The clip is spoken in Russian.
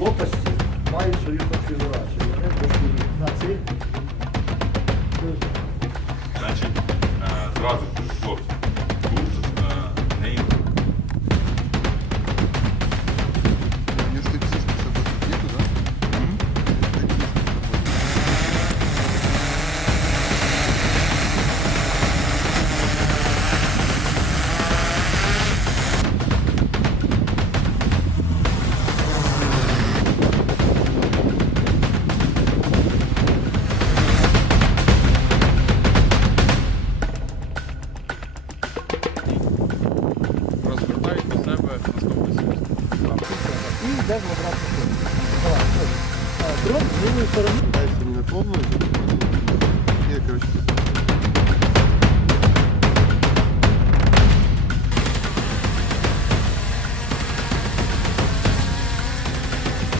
лопасті мають свою конфігурацію. Вони трошки на цих. Значить, е, зразу кажу, хлопці, І йде в обратну сторону. Давай, ось. Е, Дрон з лівої сторони. Дальше не на полную. Не, короче,